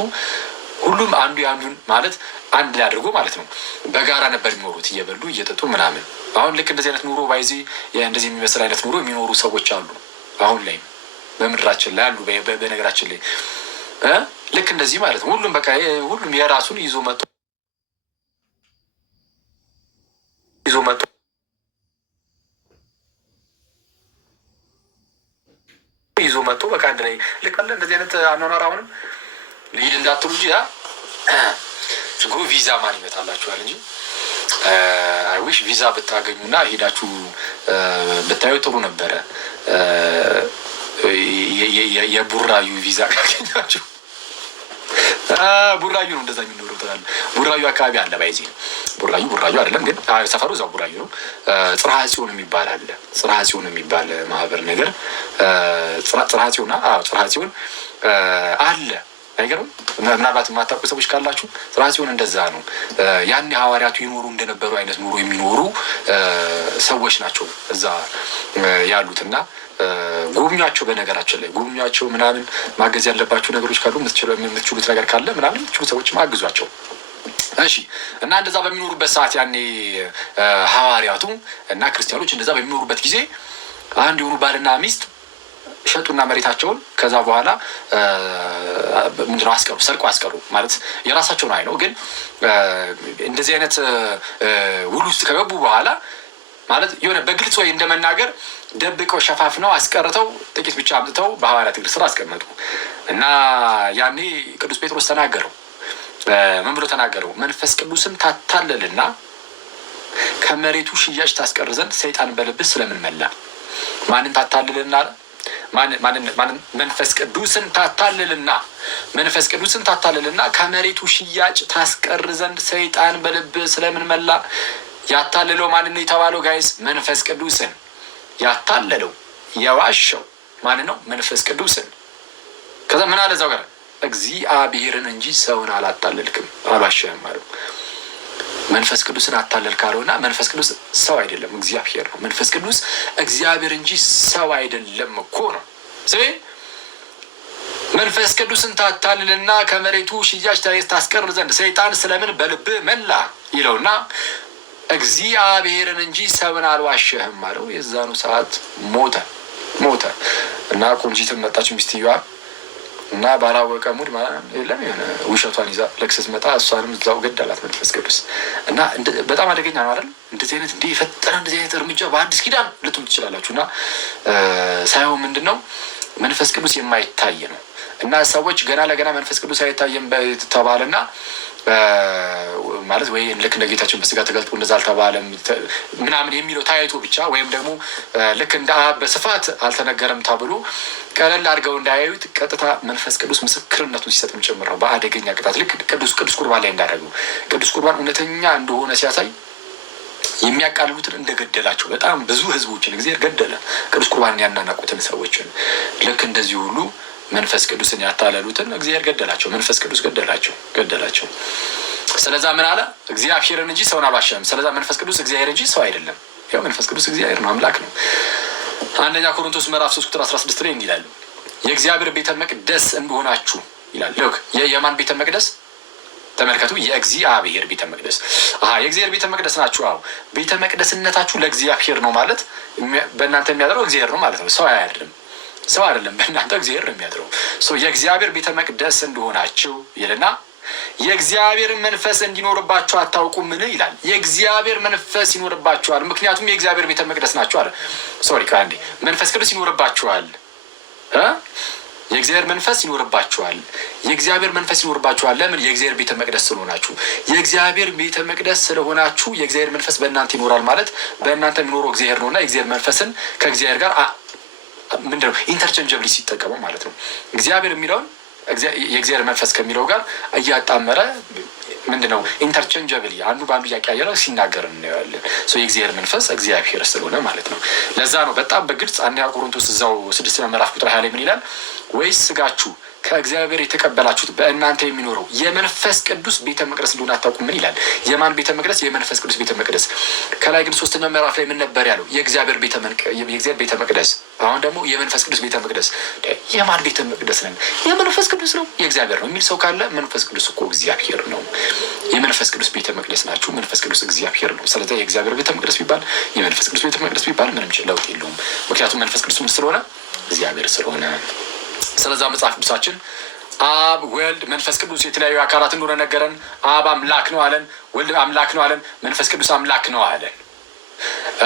ሁሉም አንዱ የአንዱን ማለት አንድ ላይ አድርጎ ማለት ነው በጋራ ነበር የሚኖሩት እየበሉ እየጠጡ ምናምን። አሁን ልክ እንደዚህ አይነት ኑሮ ባይዚ እንደዚህ የሚመስል አይነት ኑሮ የሚኖሩ ሰዎች አሉ አሁን ላይ በምድራችን ላይ አሉ። በነገራችን ላይ ልክ እንደዚህ ማለት ነው። ሁሉም በቃ ሁሉም የራሱን ይዞ መጥቶ በቃ አንድ ላይ ልክ አለ እንደዚህ አይነት አኗኗር። አሁንም ልሂድ እንዳትሉ እንጂ ችግሩ ቪዛ ማን ይመጣላችኋል እንጂ አይዊሽ ቪዛ ብታገኙና ሄዳችሁ ብታዩ ጥሩ ነበረ። የቡራዩ ቪዛ ካገኛችሁ ቡራዩ ነው እንደዛ የሚኖረው ትላለ። ቡራዩ አካባቢ አለ ባይዚ ቡራዩ አይደለም ግን ሰፈሩ እዛው ቡራዩ ነው። ጽርሐ ጽዮን የሚባል አለ። ጽርሐ ጽዮን የሚባል ማህበር ነገር ጽርሐ ጽዮን አለ። አይገርም? ምናልባት የማታውቁ ሰዎች ካላችሁ ጽርሐ ጽዮን እንደዛ ነው። ያን ሐዋርያቱ ይኖሩ እንደነበሩ አይነት ኑሮ የሚኖሩ ሰዎች ናቸው እዛ ያሉትና ጎብኟቸው። በነገራችን ላይ ጎብኟቸው። ምናምን ማገዝ ያለባቸው ነገሮች ካሉ የምትችሉት ነገር ካለ ምናምን የምትችሉ ሰዎች ማግዟቸው። እሺ። እና እንደዛ በሚኖሩበት ሰዓት ያኔ ሐዋርያቱ እና ክርስቲያኖች እንደዛ በሚኖሩበት ጊዜ አንድ የሆኑ ባልና ሚስት ሸጡና መሬታቸውን ከዛ በኋላ ምንድነው ሰርቆ አስቀሩ። ማለት የራሳቸውን አይ ነው ግን እንደዚህ አይነት ውል ውስጥ ከገቡ በኋላ ማለት የሆነ በግልጽ ወይ እንደመናገር ደብቀው ሸፋፍነው አስቀርተው ጥቂት ብቻ አምጥተው በሐዋርያት እግር ስር አስቀመጡ። እና ያኔ ቅዱስ ጴጥሮስ ተናገረው። ምን ብሎ ተናገረው? መንፈስ ቅዱስን ታታለልና ከመሬቱ ሽያጭ ታስቀር ዘንድ ሰይጣን በልብስ ስለምን መላ? ማንን ታታልልና? መንፈስ ቅዱስን ታታልልና ከመሬቱ ሽያጭ ታስቀር ዘንድ ሰይጣን በልብስ ስለምን መላ? ያታለለው ማንን ነው የተባለው? ጋይስ መንፈስ ቅዱስን ያታለለው የዋሸው ማን ነው? መንፈስ ቅዱስን። ከዛ ምን አለ እዛው ጋር እግዚአብሔርን እንጂ ሰውን አላታለልክም አልዋሸህም አለው። መንፈስ ቅዱስን አታለልክ አለውና መንፈስ ቅዱስ ሰው አይደለም እግዚአብሔር ነው። መንፈስ ቅዱስ እግዚአብሔር እንጂ ሰው አይደለም እኮ ነው። መንፈስ ቅዱስን ታታልልና ከመሬቱ ሽያጭ ታስቀር ዘንድ ሰይጣን ስለምን በልብህ መላ ይለውና እግዚአብሔርን እንጂ ሰውን አልዋሸህም አለው። የዛኑ ሰዓት ሞተ እና ቆንጂትን መጣች ሚስትየዋ እና ባላወቀ ሙድ የለም የሆነ ውሸቷን ይዛ ለክሰስ መጣ። እሷንም እዛው ገደላት መንፈስ ቅዱስ። እና በጣም አደገኛ ነው አይደል? እንደዚህ አይነት እንዲህ የፈጠረ እንደዚህ አይነት እርምጃ በአዲስ ኪዳን ልትሉ ትችላላችሁ። እና ሳይሆን ምንድን ነው መንፈስ ቅዱስ የማይታይ ነው። እና ሰዎች ገና ለገና መንፈስ ቅዱስ አይታየም ተባለና ማለት ወይ ልክ እንደ ጌታችን በስጋ ተገልጦ እንደዛ አልተባለም ምናምን የሚለው ታይቶ ብቻ ወይም ደግሞ ልክ እንደ አብ በስፋት አልተነገረም ተብሎ ቀለል አድርገው እንዳያዩት ቀጥታ መንፈስ ቅዱስ ምስክርነቱን ሲሰጥም ጭምር ነው በአደገኛ ቅጣት። ልክ ቅዱስ ቁርባን ላይ እንዳደረጉ ቅዱስ ቁርባን እውነተኛ እንደሆነ ሲያሳይ የሚያቃልሉትን እንደገደላቸው በጣም ብዙ ህዝቦችን እግዚአብሔር ገደለ፣ ቅዱስ ቁርባን ያናናቁትን ሰዎችን። ልክ እንደዚህ ሁሉ መንፈስ ቅዱስን ያታለሉትን እግዚአብሔር ገደላቸው፣ መንፈስ ቅዱስ ገደላቸው። ስለዛ ምን አለ? እግዚአብሔርን እንጂ ሰውን አልዋሸም። ስለዛ መንፈስ ቅዱስ እግዚአብሔር እንጂ ሰው አይደለም። ያው መንፈስ ቅዱስ እግዚአብሔር ነው፣ አምላክ ነው። አንደኛ ቆሮንቶስ ምዕራፍ 3 ቁጥር 16 ላይ እንዲህ ይላል፣ የእግዚአብሔር ቤተ መቅደስ እንደሆናችሁ ይላል። ልክ የማን ቤተ መቅደስ? ተመልከቱ፣ የእግዚአብሔር ቤተ መቅደስ። የእግዚአብሔር ቤተ መቅደስ ናችሁ። ቤተ መቅደስነታችሁ ለእግዚአብሔር ነው ማለት በእናንተ የሚያድረው እግዚአብሔር ነው ማለት ነው። ሰው አይደለም፣ በእናንተ እግዚአብሔር ነው የሚያድረው። የእግዚአብሔር ቤተ መቅደስ እንደሆናችሁ ይልና የእግዚአብሔር መንፈስ እንዲኖርባችሁ አታውቁምን ይላል። የእግዚአብሔር መንፈስ ይኖርባችኋል፣ ምክንያቱም የእግዚአብሔር ቤተ መቅደስ ናችሁ አለ። ከአንዴ መንፈስ ቅዱስ ይኖርባችኋል፣ የእግዚአብሔር መንፈስ ይኖርባችኋል። የእግዚአብሔር መንፈስ ይኖርባችኋል። ለምን? የእግዚአብሔር ቤተ መቅደስ ስለሆናችሁ። የእግዚአብሔር ቤተ መቅደስ ስለሆናችሁ የእግዚአብሔር መንፈስ በእናንተ ይኖራል ማለት በእናንተ የሚኖረው እግዚአብሔር ነውና የእግዚአብሔር መንፈስን ከእግዚአብሔር ጋር ምንድነው ኢንተርቼንጀብሊ ሲጠቀመው ማለት ነው። እግዚአብሔር የሚለውን የእግዚአብሔር መንፈስ ከሚለው ጋር እያጣመረ ምንድነው ኢንተርቼንጀብሊ አንዱ በአንዱ እያቀያየረ ሲናገር እናየዋለን። የእግዚአብሔር መንፈስ እግዚአብሔር ስለሆነ ማለት ነው። ለዛ ነው በጣም በግልጽ አንደኛ ቆሮንቶስ እዛው 6 ምዕራፍ ቁጥር 20 ላይ ምን ይላል? ወይስ ስጋችሁ ከእግዚአብሔር የተቀበላችሁት በእናንተ የሚኖረው የመንፈስ ቅዱስ ቤተ መቅደስ እንደሆነ አታውቁም? ምን ይላል? የማን ቤተ መቅደስ? የመንፈስ ቅዱስ ቤተ መቅደስ። ከላይ ግን 3ኛው ምዕራፍ ላይ ምን ነበር ያለው? የእግዚአብሔር ቤተ መቅደስ። አሁን ደግሞ የመንፈስ ቅዱስ ቤተ መቅደስ። የማን ቤተ መቅደስ ነን? የመንፈስ ቅዱስ ነው፣ የእግዚአብሔር ነው የሚል ሰው ካለ መንፈስ ቅዱስ እኮ እግዚአብሔር ነው። የመንፈስ ቅዱስ ቤተ መቅደስ ናችሁ። መንፈስ ቅዱስ እግዚአብሔር ነው። ስለዚህ የእግዚአብሔር ቤተ መቅደስ ቢባል የመንፈስ ቅዱስ ቤተ መቅደስ ቢባል ምንም ለውጥ የለውም። ምክንያቱም መንፈስ ቅዱስ ምን ስለሆነ? እግዚአብሔር ስለሆነ። ስለዛ መጽሐፍ ቅዱሳችን አብ፣ ወልድ፣ መንፈስ ቅዱስ የተለያዩ አካላት እንደሆነ ነገረን። አብ አምላክ ነው አለን፣ ወልድ አምላክ ነው አለን፣ መንፈስ ቅዱስ አምላክ ነው አለን።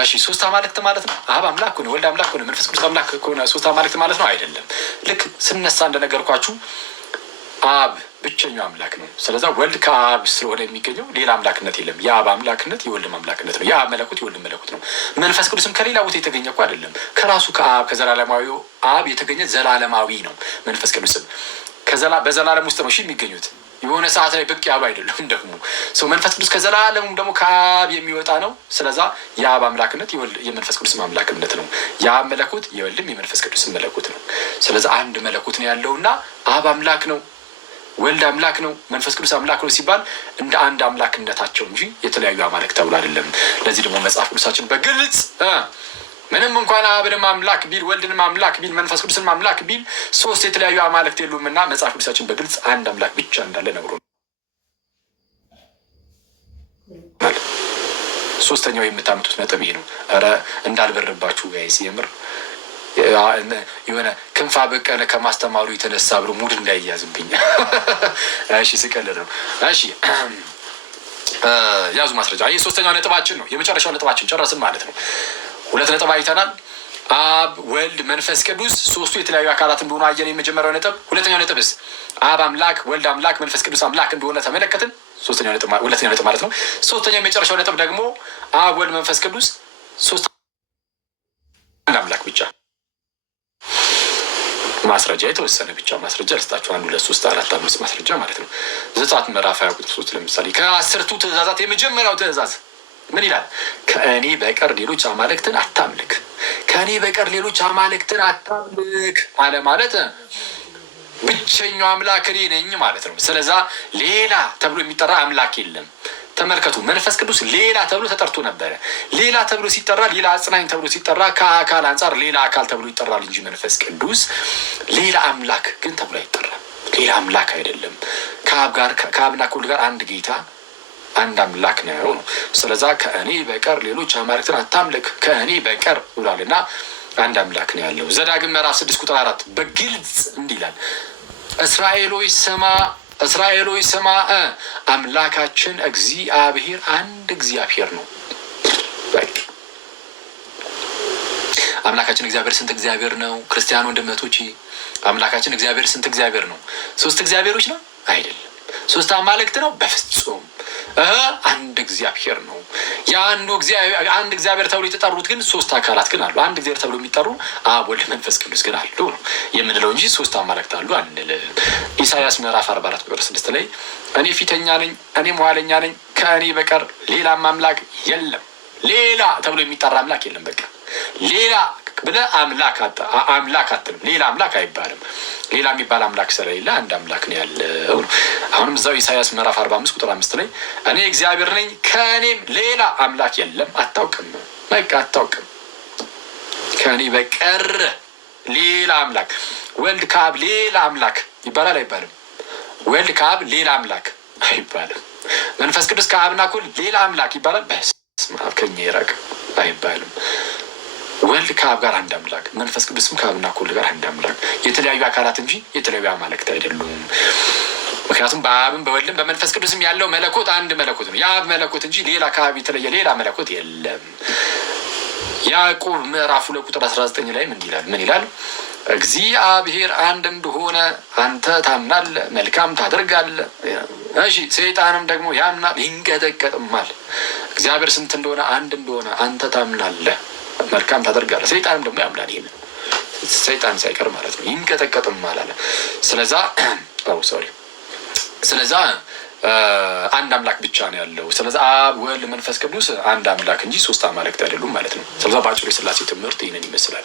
እሺ 3 አማልክት ማለት ነው? አብ አምላክ ሆነ፣ ወልድ አምላክ ሆነ፣ መንፈስ ቅዱስ አምላክ ሆነ፣ 3 አማልክት ማለት ነው? አይደለም። ልክ ስነሳ እንደነገርኳችሁ አብ ብቸኛው አምላክ ነው። ስለዛ ወልድ ከአብ ስለሆነ የሚገኘው ሌላ አምላክነት የለም። የአብ አምላክነት የወልድም አምላክነት ነው። የአብ መለኮት የወልድ መለኮት ነው። መንፈስ ቅዱስም ከሌላ ቦታ የተገኘ እኮ አይደለም። ከራሱ ከአብ ከዘላለማዊው አብ የተገኘ ዘላለማዊ ነው። መንፈስ ቅዱስም በዘላለም ውስጥ ነው የሚገኙት። የሆነ ሰዓት ላይ ብቅ ያሉ አይደለም። ደግሞ መንፈስ ቅዱስ ከዘላለሙም ደግሞ ከአብ የሚወጣ ነው። ስለዛ የአብ አምላክነት የመንፈስ ቅዱስም አምላክነት ነው። የአብ መለኮት የወልድም የመንፈስ ቅዱስም መለኮት ነው። ስለዛ አንድ መለኮት ነው ያለውና አብ አምላክ ነው፣ ወልድ አምላክ ነው፣ መንፈስ ቅዱስ አምላክ ነው ሲባል እንደ አንድ አምላክነታቸው እንጂ የተለያዩ አማልክት ተብሎ አይደለም። ለዚህ ደግሞ መጽሐፍ ቅዱሳችን በግልጽ ምንም እንኳን አብንም አምላክ ቢል ወልድንም አምላክ ቢል መንፈስ ቅዱስንም አምላክ ቢል 3 የተለያዩ አማልክት የሉም እና መጽሐፍ ቅዱሳችን በግልጽ አንድ አምላክ ብቻ እንዳለ ነግሮ 3ኛው የምታመጡት ነጥብ ይሄ ነው። ኧረ እንዳልበርባችሁ ጋይስ የምር የሆነ ክንፋ በቀለ ከማስተማሩ የተነሳ ብሎ ሙድ እንዳይያዝብኝ። እሺ ስቀልድ ነው። እሺ ያዙ ማስረጃ። ይህ 3ኛው ነጥባችን ነው። የመጨረሻው ነጥባችን ጨረስን ማለት ነው። 2 ነጥብ አይተናል። አብ፣ ወልድ፣ መንፈስ ቅዱስ 3ቱ የተለያዩ አካላት እንደሆኑ አየን። የመጀመሪያው ነጥብ። 2ኛው ነጥብስ አብ አምላክ፣ ወልድ አምላክ፣ መንፈስ ቅዱስ አምላክ እንደሆነ ተመለከትን። 2ኛው ነጥብ ማለት ነው። 3ኛው የመጨረሻው ነጥብ ደግሞ አብ፣ ወልድ፣ መንፈስ ቅዱስ 3 አንድ አምላክ ብቻ። ማስረጃ የተወሰነ ብቻ ማስረጃ ልስጣችሁ። 1 2 3 4 5 ማስረጃ ማለት ነው። ዘጸአት ምዕራፍ 20 ቁጥር 3 ለምሳሌ ከ10ቱ ትእዛዛት የመጀመሪያው ትእዛዝ ምን ይላል? ከእኔ በቀር ሌሎች አማልክትን አታምልክ። ከእኔ በቀር ሌሎች አማልክትን አታምልክ አለ ማለት ብቸኛው አምላክ እኔ ነኝ ማለት ነው። ስለዛ ሌላ ተብሎ የሚጠራ አምላክ የለም። ተመልከቱ፣ መንፈስ ቅዱስ ሌላ ተብሎ ተጠርቶ ነበረ። ሌላ ተብሎ ሲጠራ፣ ሌላ አጽናኝ ተብሎ ሲጠራ ከአካል አንጻር ሌላ አካል ተብሎ ይጠራል እንጂ መንፈስ ቅዱስ ሌላ አምላክ ግን ተብሎ አይጠራም። ሌላ አምላክ አይደለም። ከአብና ከወልድ ጋር አንድ ጌታ አንድ አምላክ ነው። ስለዛ ከእኔ በቀር ሌሎች አማልክትን አታምልክ ከእኔ በቀር ብሏልና አንድ አምላክ ነው ያለው። ዘዳግም ምዕራፍ 6 ቁጥር 4 በግልጽ እንዲህ ይላል፣ እስራኤሎች ስማ፣ እስራኤሎች ስማ፣ አምላካችን እግዚአብሔር አንድ እግዚአብሔር ነው። በቃ አምላካችን እግዚአብሔር ስንት እግዚአብሔር ነው? ክርስቲያን ወንድመቶቼ አምላካችን እግዚአብሔር ስንት እግዚአብሔር ነው? ሶስት እግዚአብሔሮች ነው? አይደለም። ሶስት አማልክት ነው? በፍጹም አንድ እግዚአብሔር ነው። አንድ እግዚአብሔር ተብሎ የተጠሩት ግን ሶስት አካላት ግን አሉ። አንድ እግዚአብሔር ተብሎ የሚጠሩ አብ፣ ወልድ፣ መንፈስ ቅዱስ ግን አሉ ነው የምንለው እንጂ ሶስት አማልክት አሉ አንልም። ኢሳያስ ምዕራፍ 44 ቁጥር 6 ላይ እኔ ፊተኛ ነኝ፣ እኔ መኋለኛ ነኝ፣ ከእኔ በቀር ሌላም አምላክ የለም። ሌላ ተብሎ የሚጠራ አምላክ የለም። በቃ ሌላ ብለህ አምላክ አትልም። ሌላ አምላክ አይባልም። ሌላ የሚባል አምላክ ስለሌለ አንድ አምላክ ነው ያለው። አሁንም እዛው ኢሳያስ ምዕራፍ 45 ቁጥር 5 ላይ እኔ እግዚአብሔር ነኝ ከእኔም ሌላ አምላክ የለም። አታውቅም፣ በቃ አታውቅም። ከእኔ በቀር ሌላ አምላክ። ወልድ ከአብ ሌላ አምላክ ይባላል አይባልም? ወልድ ከአብ ሌላ አምላክ አይባልም። መንፈስ ቅዱስ ከአብና ከወልድ ሌላ አምላክ ይባላል? በስመ አብ ከእኛ ይራቅ አይባልም። ወልድ ከአብ ጋር አንድ አምላክ፣ መንፈስ ቅዱስም ከአብና ከወልድ ጋር አንድ አምላክ፣ የተለያዩ አካላት እንጂ የተለያዩ አማልክት አይደሉም። ምክንያቱም በአብም በወልድም በመንፈስ ቅዱስም ያለው መለኮት አንድ መለኮት ነው። የአብ መለኮት እንጂ ሌላ ከአብ የተለየ ሌላ መለኮት የለም። ያዕቆብ ምዕራፍ 2 ቁጥር 19 ላይ ምን ይላል? እግዚአብሔር አንድ እንደሆነ አንተ ታምናለህ፣ መልካም ታደርጋለህ። እሺ ሰይጣንም ደግሞ ያምናል ይንቀጠቀጥማል። እግዚአብሔር ስንት እንደሆነ አንድ እንደሆነ አንተ ታምናለህ፣ መልካም ታደርጋለህ። ሰይጣንም ደግሞ ያምናል። ይሄን ሰይጣን ሳይቀር ማለት ነው። ይንቀጠቀጥማል አለ። ስለዛ አንድ አምላክ ብቻ ነው ያለው። ስለዛ አብ፣ ወልድ፣ መንፈስ ቅዱስ አንድ አምላክ እንጂ ሶስት አማልክት አይደሉም ማለት ነው። ስለዛ በአጭሩ የሥላሴ ትምህርት ይህንን ይመስላል።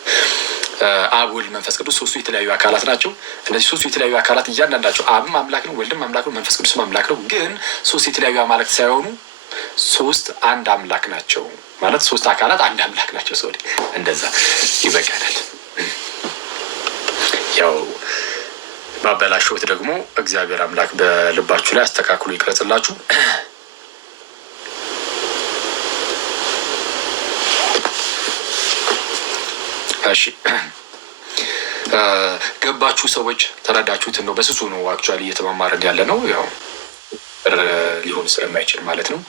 አብ፣ ወልድ፣ መንፈስ ቅዱስ ሶስቱ የተለያዩ አካላት ናቸው። እነዚህ ሶስቱ የተለያዩ አካላት እያንዳንዳቸው አብም አምላክ ነው፣ ወልድም አምላክ ነው፣ መንፈስ ቅዱስም አምላክ ነው። ግን ሶስት የተለያዩ አማልክት ሳይሆኑ ሶስት አንድ አምላክ ናቸው ማለት ሶስት አካላት አንድ አምላክ ናቸው። ሰው እንደዛ ይበቃናል። ያው ባበላሽሁት ደግሞ እግዚአብሔር አምላክ በልባችሁ ላይ አስተካክሎ ይቅረጽላችሁ። እሺ ገባችሁ ሰዎች? ተረዳችሁት? ነው በስሱ ነው አክቹዋሊ እየተማማረን ያለ ነው። ያው ሊሆን ስለማይችል ማለት ነው።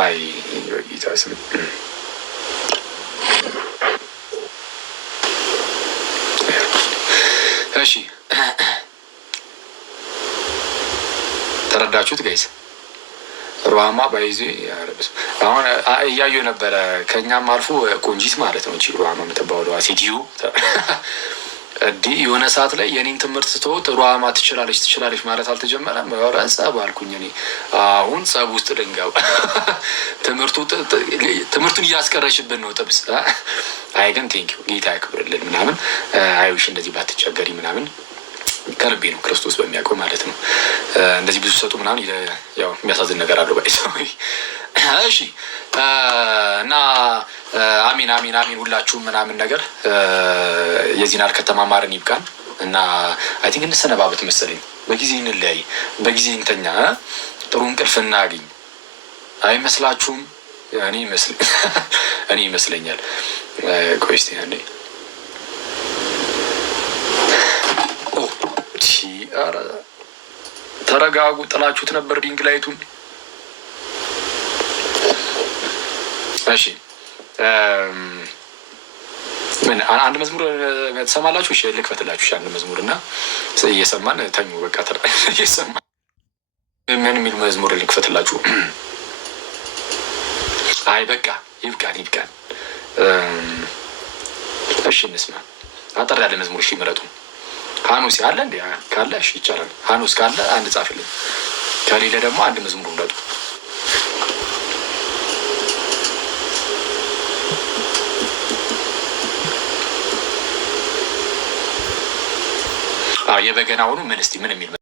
አይ ይታስም እሺ ተረዳችሁት ጋይስ? ሩሃማ ባይዜ አሁን እያዩ ነበረ። ከኛም አልፎ ቆንጂት ማለት ነው እንጂ ሩሃማ የምትባለው ሴትዮ የሆነ ሰዓት ላይ የኔን ትምህርት ስትወጥ ሩሃማ ትችላለች ማለት አልተጀመረም። ኧረ ጸብ አልኩኝ እኔ። አሁን ጸብ ውስጥ ልንገባ ትምህርቱን እያስቀረሽብን ነው ጥብስ። አይ ግን ቴንኪው ጌታ ያክብርልን ምናምን። አይውሽ እንደዚህ ባትቸገሪ ምናምን ከልቤ ነው ክርስቶስ በሚያውቀው ማለት ነው። እንደዚህ ብዙ ሰጡ ምናምን ያው የሚያሳዝን ነገር አለው ባይ ሰው። እሺ እና አሚን አሚን አሚን ሁላችሁም ምናምን ነገር የዚህን ከተማማርን ይብቃን እና አይ ቲንክ እንሰነባበት መሰለኝ። በጊዜ እንለያይ፣ በጊዜ እንተኛ፣ ጥሩ እንቅልፍ እናገኝ። አይመስላችሁም? እኔ ይመስለኛል። ቆይ እስኪ አንዴ ተረጋጉ። ጥላችሁት ነበር ዲንግ ላይቱን። እሺ ምን አንድ መዝሙር ትሰማላችሁ? እሺ ልክፈትላችሁ አንድ መዝሙር እና እየሰማን ተኙ። በቃ እየሰማን ምን የሚል መዝሙር ልክፈትላችሁ? አይ በቃ ይብቃን። እሺ እንስማ። አጠር ያለ መዝሙር እሺ ምረጡ። ሀኑስ አለ እንዴ? ካለ እሺ ይቻላል። ሀኑስ ካለ አንድ ጻፍልኝ፣ ከሌለ ደግሞ አንድ መዝሙር ምረጡ። የበገናውኑ ምን እስቲ ምን የሚል